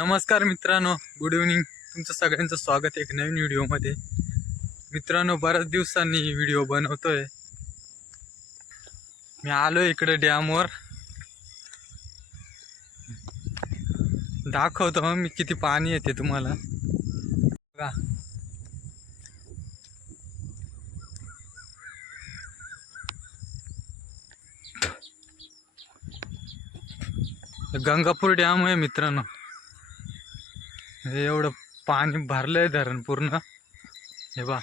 नमस्कार मित्रांनो good evening तुमचं सगळ्यांचं स्वागत आहे एक नवीन व्हिडिओमध्ये. मित्रांनो बऱ्याच दिवसांनी व्हिडिओ बनवतोय. मी आलो इकडे डॅमवर. दाखवतो मग मी किती पाणी येते तुम्हाला. बघा. गंगापूर डॅम आहे मित्रांनो. हे एवढं पाणी भरलं आहे धरण पूर्ण. हे बा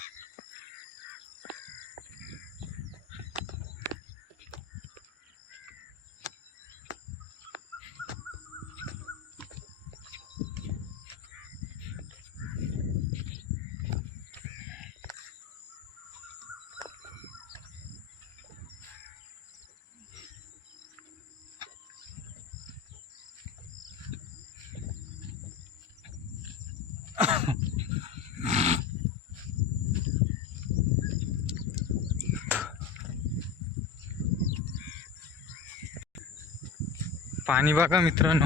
पाणी बघा मित्रांनो.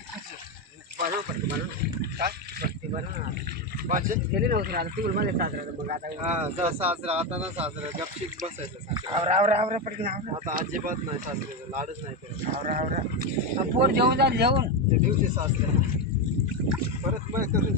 बनव पट्टी बनव काय? पट्टी बनव ना भाजी गेले नव्हते आता तू मला साजरा मग आता. हा जा साजरा आता ना साजरा गपचिप बसायचं साजरा. आवरा आवरा आवरा आवरा. आता अजिबात नाही साजऱ्याचं लाडच नाही करत. आवरा आवरा. पोट जेवून जाईल जेवून ते दिवशी साजरा. परत मग करून